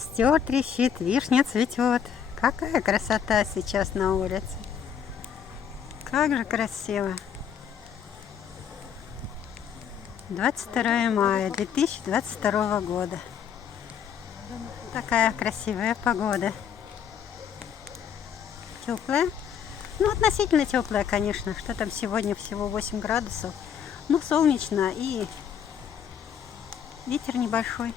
растет, трещит, вишня цветет. Какая красота сейчас на улице. Как же красиво. 22 мая 2022 года. Такая красивая погода. Теплая. Ну, относительно теплая, конечно. Что там сегодня, всего 8 градусов. Но солнечно и ветер небольшой.